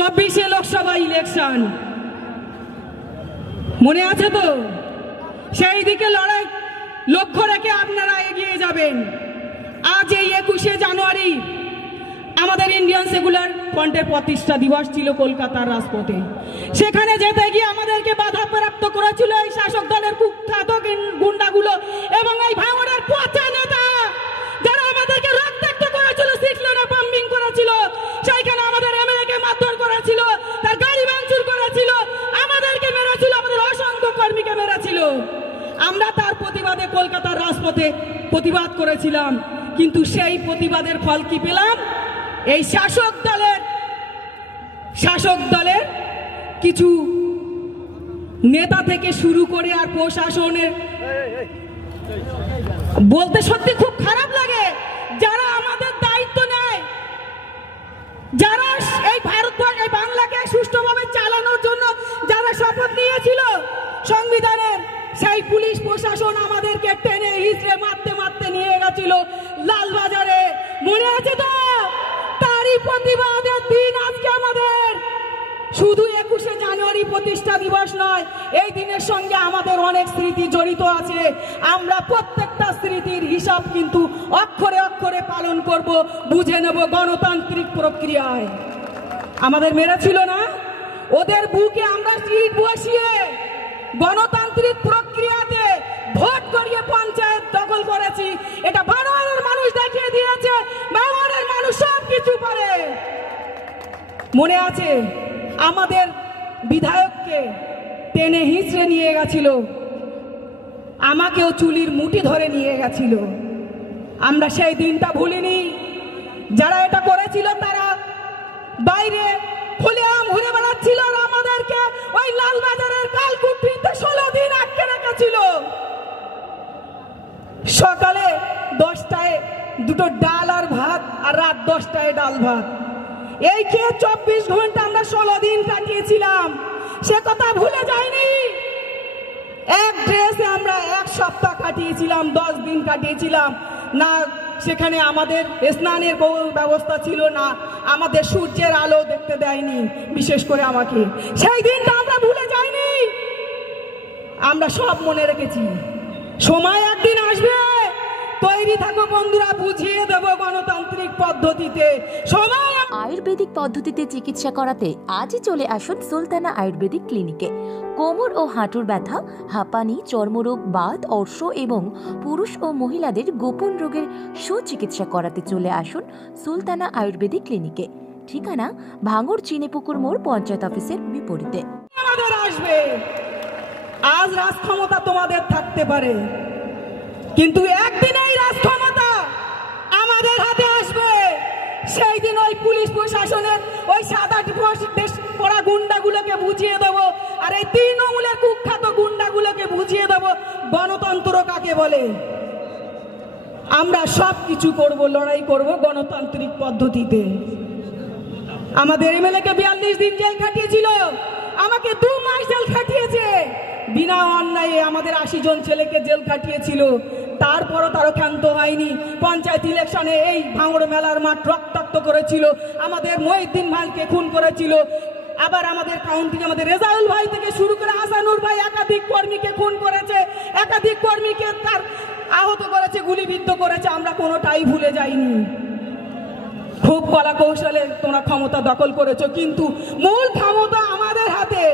24 Lok Sabha election মনে আছে তো? সেই দিকে লড়াই লক্ষ্য রেখে আপনারা এগিয়ে যাবেন। আজ এই 21শে জানুয়ারি আমাদের ইন্ডিয়ান সেকুলার ফ্রন্টের প্রতিষ্ঠা দিবস ছিল কলকাতার রাজপথে। সেখানে যেতে গিয়ে আমাদেরকে বাধাপ্রাপ্ত করেছিল এই শাসক দলের কুখ্যাত গুন্ডাগুলো এবং এই ভাঙড়ের পচা নেতা যারা আমাদেরকে রক্তাক্ত করেছিল, সিক্সলেনে বম্বিং করেছিল, সেইখানে আমাদের এমএলএকে মারধর করেছিল, তার গাড়ি ভাঙচুর করেছিল, আমাদেরকে মেরেছিল, আমাদের অসংখ্য কর্মীকে মেরেছিল। আমরা তার প্রতিবাদে কলকাতার রাজপথে প্রতিবাদ করেছিলাম, কিন্তু সেই প্রতিবাদের ফল কি পেলাম? এই শাসক দলের কিছু নেতা থেকে শুরু করে আর প্রশাসনের, বলতে সত্যি খুব খারাপ লাগে, যারা আমাদের দায়িত্ব নেয়, যারা এই ভারতবর্ষ এই বাংলাকে সুষ্ঠুভাবে চালানোর জন্য যারা শপথ নিয়েছিল সংবিধানের, সেই পুলিশ প্রশাসন আমাদেরকে টেনে হিচড়ে মারতে মারতে নিয়ে গেছিল লালবাজারে। মনে আছে তো? তারই প্রতিবাদের দিন আজকে আমাদের শুধু 21শে জানুয়ারি প্রতিষ্ঠা দিবস নয়, এই দিনের সঙ্গে আমাদের অনেক স্মৃতি জড়িত আছে। আমরা প্রত্যেকটা স্মৃতির হিসাব কিন্তু অক্ষরে অক্ষরে পালন করব, বুঝে নেব গণতান্ত্রিক প্রক্রিয়ায়। আমাদের মেরেছিল না? ওদের বুকে আমরা সিট বসিয়ে গণতান্ত্রিক প্রক্রিয়াতে ভোট করিয়ে পঞ্চায়েত দখল করেছি। এটা ভাঙড়ের মানুষ দেখিয়ে দিয়েছে, ভাঙড়ের মানুষ সব কিছু পারে। মনে আছে আমাদের বিধায়ককে টেনে হিঁচড়ে নিয়ে গেছিল, আমাকেও চুলির মুঠি ধরে নিয়ে গেছিল। আমরা সেই দিনটা ভুলিনি। যারা এটা করেছিল তারা বাইরে খুলেআম ঘুরে বেড়াচ্ছিল আর আমাদেরকে ওই লালবাজারের কালকুঠিতে 16 দিন আটকে রেখেছিল। সকালে 10টায় দুটো ডাল আর ভাত, আর রাত 10টায় ডাল ভাত, এই খেয়ে 24 ঘন্টা আমরা 16 দিন কাটিয়েছিলাম। সে কথা ভুলে যায়নি। এক ড্রেসে আমরা 1 সপ্তাহ কাটিয়েছিলাম, 10 দিন কাটিয়েছিলাম না। সেখানে আমাদের স্নানের ব্যবস্থা ছিল না, আমাদের সূর্যের আলো দেখতে দেয়নি, বিশেষ করে আমাকে। সেই দিনটা আমরা ভুলে যাইনি, আমরা সব মনে রেখেছি। সময় একদিন আসবে, তৈরি থাকো বন্ধুরা, বুঝিয়ে দেব গণতান্ত্রিক পদ্ধতিতে। সময় আয়ুর্বেদিক পদ্ধতিতে চিকিৎসা করাতে আজই চলে আসুন সুলতানা আয়ুর্বেদিক ক্লিনিকে। কোমর ও হাঁটুর ব্যথা, হাঁপানি, চর্মরোগ, বাত, অর্শ এবং পুরুষ ও মহিলাদের গোপন রোগের সুচিকিৎসা করাতে চলে আসুন সুলতানা আয়ুর্বেদিক ক্লিনিকে। ঠিকানা ভাঙড় চিনেপুকুর মোড়, পঞ্চায়েত অফিসের বিপরীতে। আমাদের আসবে, আজ রাজক্ষমতা তোমাদের থাকতে পারে, কিন্তু একদিন এই রাজক্ষমতা আমাদের হাতে আসবে। সেই দিন ওই পুলিশ প্রশাসনের ওই সাদা ড্রেস পরা গুন্ডাগুলোকে বুঝিয়ে দেব, আর এই তৃণমূলের কুখ্যাত গুন্ডাগুলোকে বুঝিয়ে দেব গণতন্ত্র কাকে বলে। আমরা সব কিছু করব, লড়াই করব গণতান্ত্রিক পদ্ধতিতে। আমাদের এমএলএকে 42 দিন জেল খাটিয়েছিল, আমাকে 2 মাস জেল খাটিয়েছে। বিনা অন্যায়ে আমাদের 80 জন ছেলেকে জেল খাটিয়েছিল, তারপরও তারও ক্ষান্ত হয়নি। পঞ্চায়েত ইলেকশনে এই ভাঙড় মেলার মাঠ রক্তাক্ত করেছিল, আমাদের মহিউদ্দিন ভাইকে খুন করেছিল। আবার আমাদের কাউন্টিং আমাদের রেজাউল ভাই থেকে শুরু করে হাসানুর ভাই একাধিক কর্মীকে খুন করেছে, একাধিক কর্মীকে তার আহত করেছে, গুলিবিদ্ধ করেছে। আমরা কোনোটাই ভুলে যাইনি। খুব কলা কৌশলে তোমরা ক্ষমতা দখল করেছো, কিন্তু মূল ক্ষমতা আমাদের হাতে।